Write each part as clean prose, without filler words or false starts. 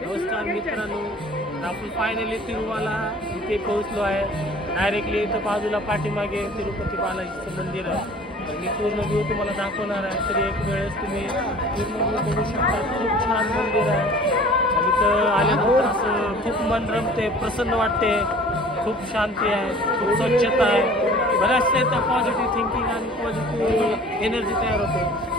नमस्कार मित्रांनो, आपण फायनली तिरुमला इथे पोहोचलो आहे। डायरेक्टली इथं बाजूला पाठीमागे तिरुपती बालाजीचं मंदिर आहे। तर मी पूर्ण व्ह्यू तुम्हाला दाखवणार आहे, तरी एक वेळेस तुम्ही पूर्ण व्ह्यू बघू शकता। खूप छान मंदिर आहे आणि इथं आल्यानंतर असं खूप मन रमते, प्रसन्न वाटते, खूप शांती आहे, खूप स्वच्छता आहे। बऱ्याचशा इथं पॉझिटिव्ह थिंकिंग आणि पॉझिटिव्ह एनर्जी तयार होते।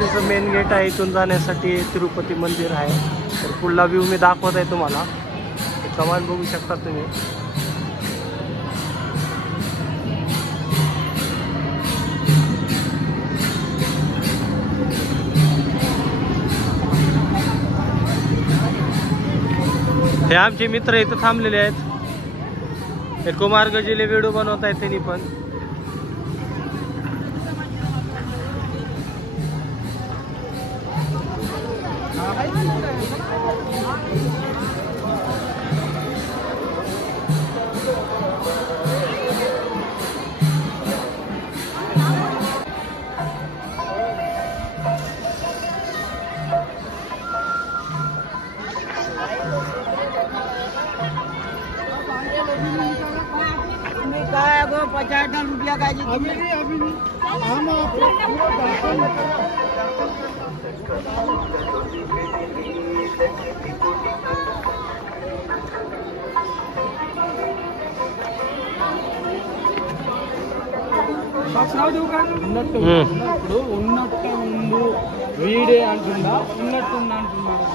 तिथं मेन गेट आहे, इथून जाण्यासाठी तिरुपती मंदिर आहे। तर पुढला व्ह्यू मी दाखवत आहे तुम्हाला, कमान बघू शकता तुम्ही। हे आमचे मित्र इथं थांबलेले आहेत, हे कुमार गजिले व्हिडिओ बनवत आहेत त्यांनी पण। काय गो 50 रुपया काय अभी हम ఉన్నట్టు ఉండు వీడే అంటుందా ఉన్నట్టుంది అంటున్నాడు।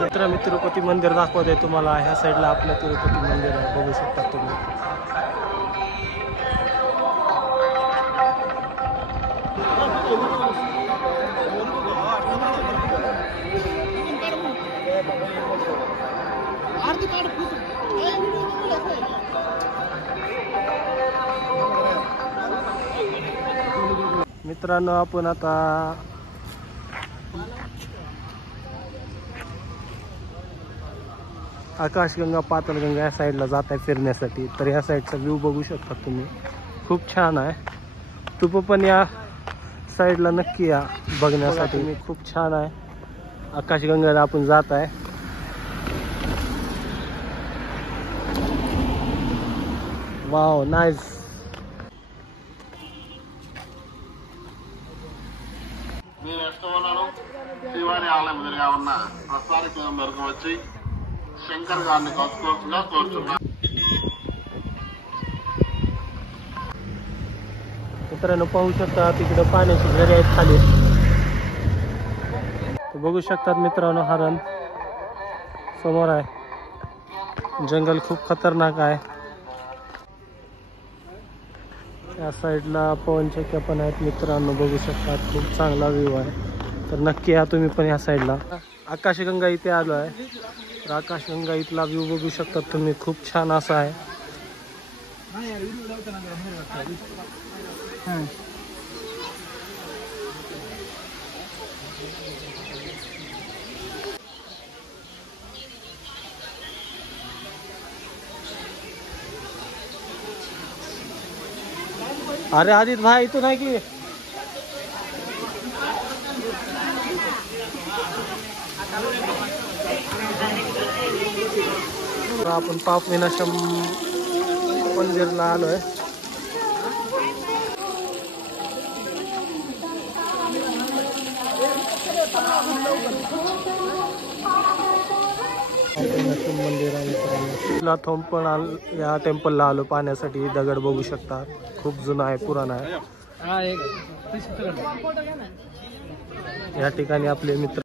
मित्र मी तिरुपती मंदिर दाखवत आहे तुम्हाला। ह्या साईडला आपलं तिरुपती मंदिर आहे, बघू शकता तुम्ही। मित्रांनो, आपण आता आकाशगंगा पातालगंगा या साईडला जात आहे फिरण्यासाठी। तर या साईडचा व्ह्यू बघू शकता तुम्ही, खूप छान आहे। तुम्ही पण या साईडला नक्की या बघण्यासाठी, खूप छान आहे। आकाशगंगाला आपण जात आहे। Wow, nice. శివారి ఆలయం ఎదురుగా ఉన్న ప్రసార కేంద్రం వచ్చి శంకర్ గారిని కలుసుకోవచ్చుగా కోరుచున్నాను। मित्रांनो, पाहू शकता तिकडे पाण्याची झरे आहेत खाली, बघू शकतात मित्रांनो। हरण समोर आहे, जंगल खूप खतरनाक आहे। या साईडला पवनचक्क्या पण आहेत मित्रांनो, बघू शकतात। खूप चांगला व्ह्यू आहे, तर नक्की या तुम्ही पण या साईडला। आकाशगंगा इथे आलो आहे, तर आकाशगंगा इथला व्ह्यू बघू शकतात तुम्ही, खूप छान असा आहे। अरे आदित्य भाई, इथून आहे की आपण पाप विनाशम मंदिरला आलोय। मंदिर आहे, या टेम्पलला आलो पाहण्यासाठी। दगड बघू शकता, खूप जुना आहे, पुराणा आहे। या ठिकाणी आपले मित्र